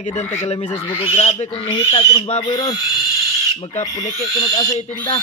lagi dante kalamisas buko. Grabe kung nahita ko ng baboy ron. Magkapuniki ko nag-asa itinda.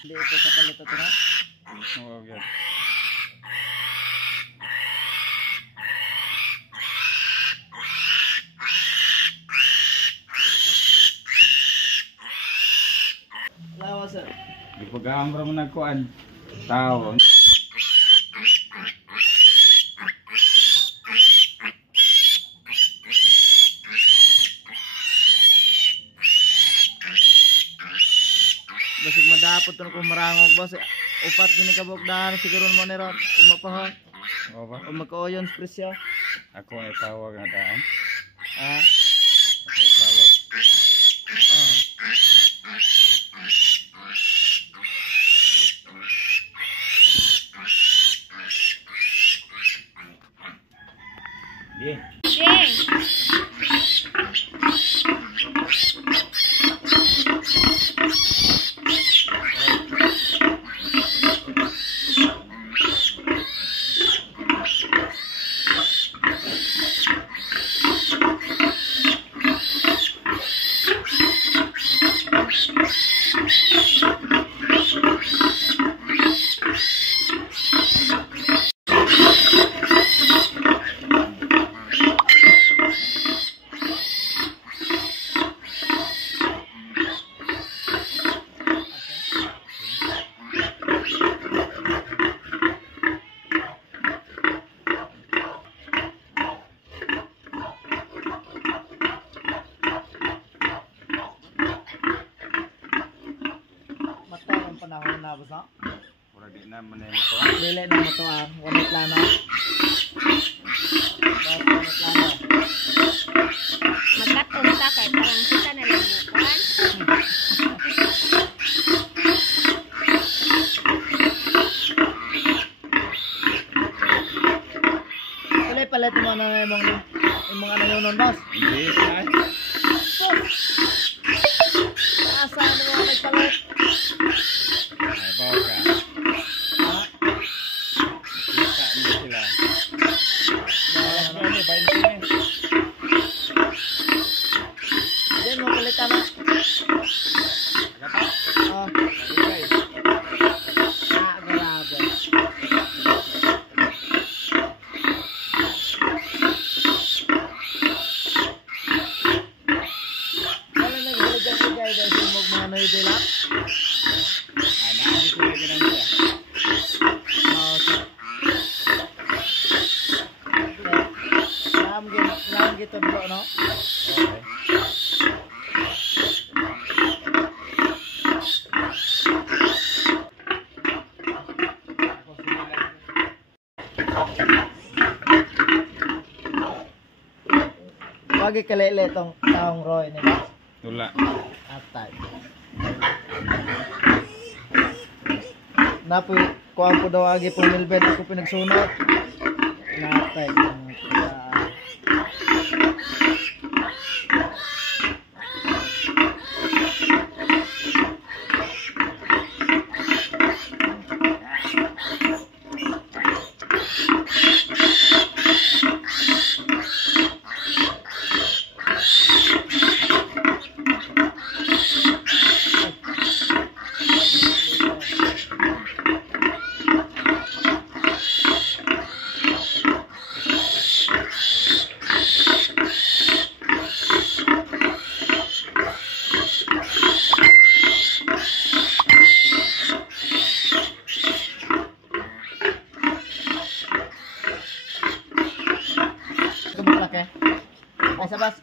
Hindi ito sa palito ito na. Oo, yan. Lawas sir. Di pag-aambra mo nagkuhan. Tao. Basig madapot to kung marangog boss. Upat gini kabog daan siguro mo ni ron. Umapahon. Oo ba? O magkooyon presyo. Ako ay tawag na daan. Ah. Ako ay tawag. Ah. Di. Panahon na ba sa? Pura di na manay mo to. Dili na mo to ah. Wala plano. Wala plano. Magkatunta kay parang kita na lang mo kuhan. Kali palit mo na yung mga nangunon boss. Hindi, ay. Asa na mga nagpalit? Ay, bawa ka. Ha? Kita mo sila. Bawas Ano ni, bayin mo ni. Diyan mo palitan na. Agata. Ah. Okay. Ah, grabe. Wala naghiligay dahil sumog mga naibila. Ah, naandi ko yung ganun siya. Oo, sir. Naam gito bro, no? Okay. Wagi kalele tong taong Roy nila. Tula. Atay. Napoy, kuha po daw agi po Milben ako pinagsunod. Natay. Laki. Ay, sabas.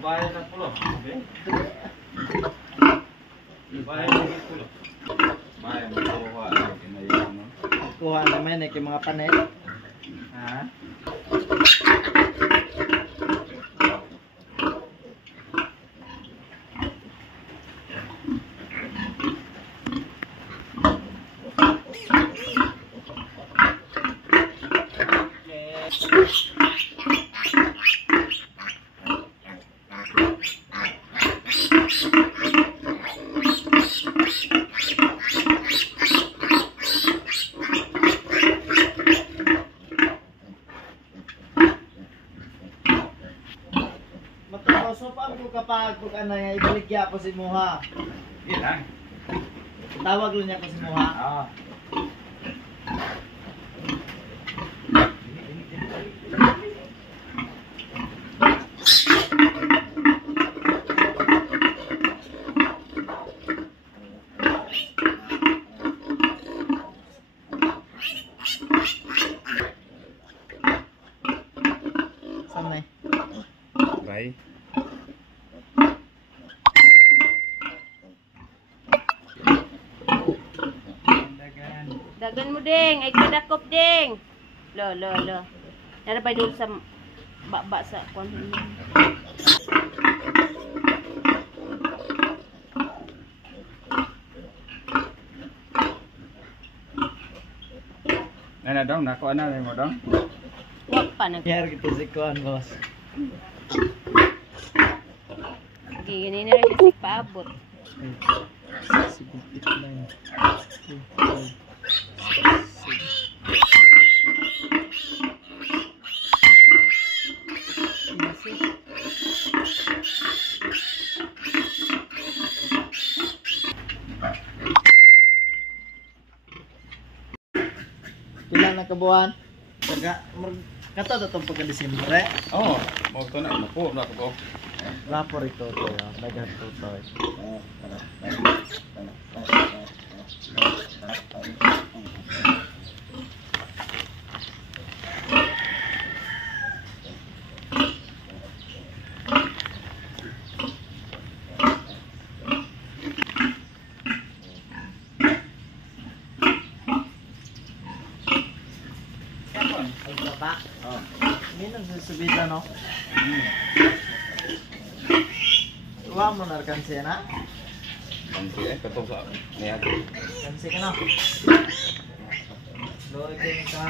Bayan na pulo. Bayan na pulo. Bayan na pulo. Kuha naman eh, mga panel. Ha? Baligya po si Muha. Sige lang. Tawag lang niya po si Muha. Oo. Saan na eh? Bye. Dagan mo ding, ay kadakop ding. Lo. Narabay doon sa baba sa kon. Ano dong? Nakuha na mo dong? Wag pa nag. Kaya kita si Kuan, boss. Gini na rin kasi paabot. Sigupit lang. Pila na kabuhan? Kato na itong pagka-Disimbre. Oo. Mo to na. Napo na ko. Rapor ito ito. Dagan ito ito. Ay, baba. Oo. Hindi nang susubita, no? Tuwa mo na kansi na? Kansi eh. Katong sa niya. Kansi ka na. Loy din ka.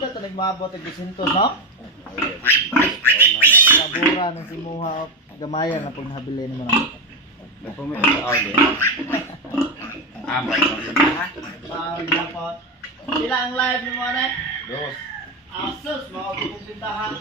Ito ito nagmabot ang 200, no? Sabura ng simuha o gamaya na pag nahabilin mo na. Nagpumit sa audio. Amo. Pagla po. Sila ang live ni mo, anak? Dos. Asus, mga pupuntahan.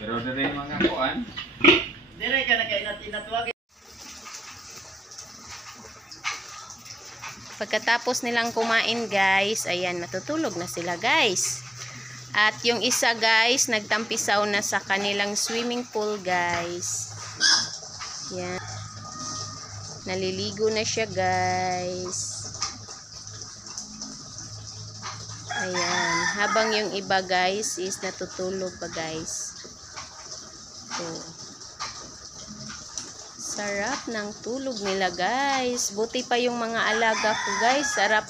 Pero dere mga kuan. Dire ka na kay natinatwag. Pagkatapos nilang kumain guys, ayan, matutulog na sila guys. At yung isa guys, nagtampisaw na sa kanilang swimming pool guys. Yan. Naliligo na siya guys. Ayan. Habang yung iba guys is natutulog pa guys. So, sarap ng tulog nila guys. Buti pa yung mga alaga ko guys. Sarap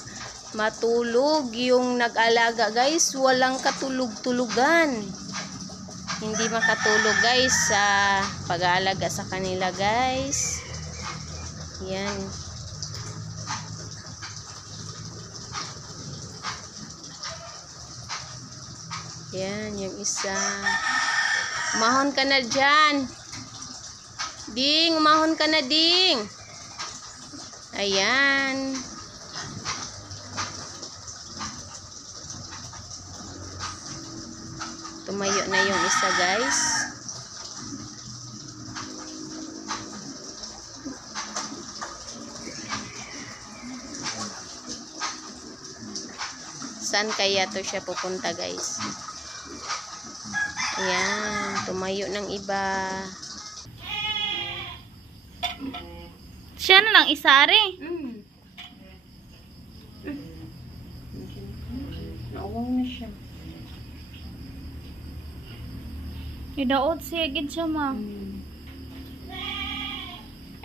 matulog. Yung nag-alaga guys, walang katulog-tulugan. Hindi makatulog guys sa pag-aalaga sa kanila guys. Yan. Yan, yung isa. Umahon ka na dyan. Ding, umahon ka na, Ding. Ayan. Tumayo na yung isa, guys. Saan kaya to siya pupunta, guys? Ayan, tumayo ng iba. Siya na lang isari. Nauwang na siya. Idaot siya gid siya ma.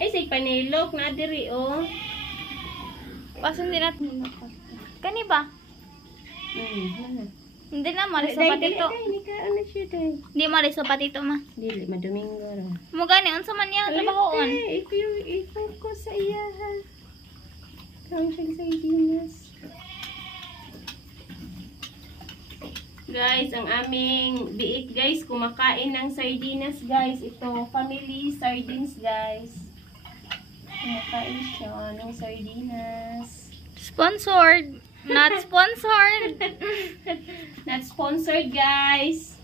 Ay, say panilok na diri, oh. Pasun din natin. Kani ba? Hindi na mali sa patito. Hindi ka, ano siya, day. Hindi mali sa patito ma. Dili, maduming garo. Mo gani unsa man niya trabahoon? Ikaw ko sa iya, ha. Kang siya sa Dinas. Guys, ang aming biik, guys, kumakain ng sardinas, guys. Ito, family sardines, guys. Kumakain siya ng sardinas. Sponsored. Not sponsored. Not sponsored, guys.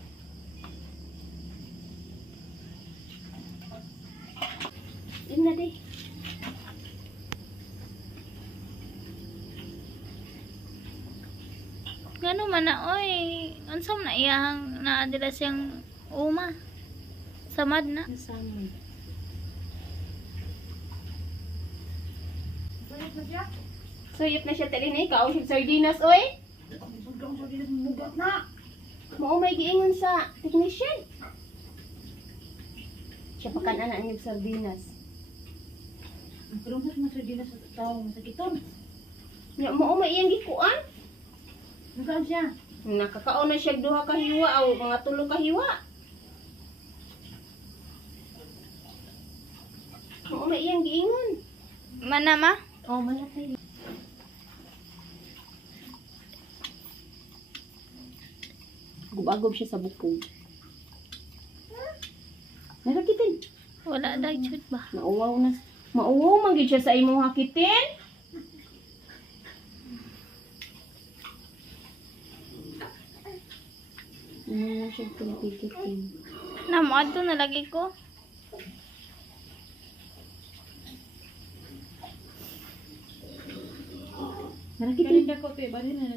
Yun na, di. Gano man na oy. Unsa man na iyang naadila siyang uma. Samad na. Nasama. Suyot na siya tali na ikaw. Siya sardinas, oy. Mao may giingon sa technician. Siya pa kan anak niya sardinas. Pero mas masardinas sa tao masakiton. Ya mao may iyang gikuan. Saan siya? Nakakaon na siya duha ka hiwa o mga 3 ka hiwa. Mao may iyang giingon. Mana ma? Oh, manatay. Gubagob siya sa bukog. Narakitin. Wala daw jud ba? Mauwaw na. Mauwaw man gid siya sa imong hakitin. Ano na siya pinapikitin. Namadto na lagi ko. Narakitin. Kalinda ko, te. Bali na.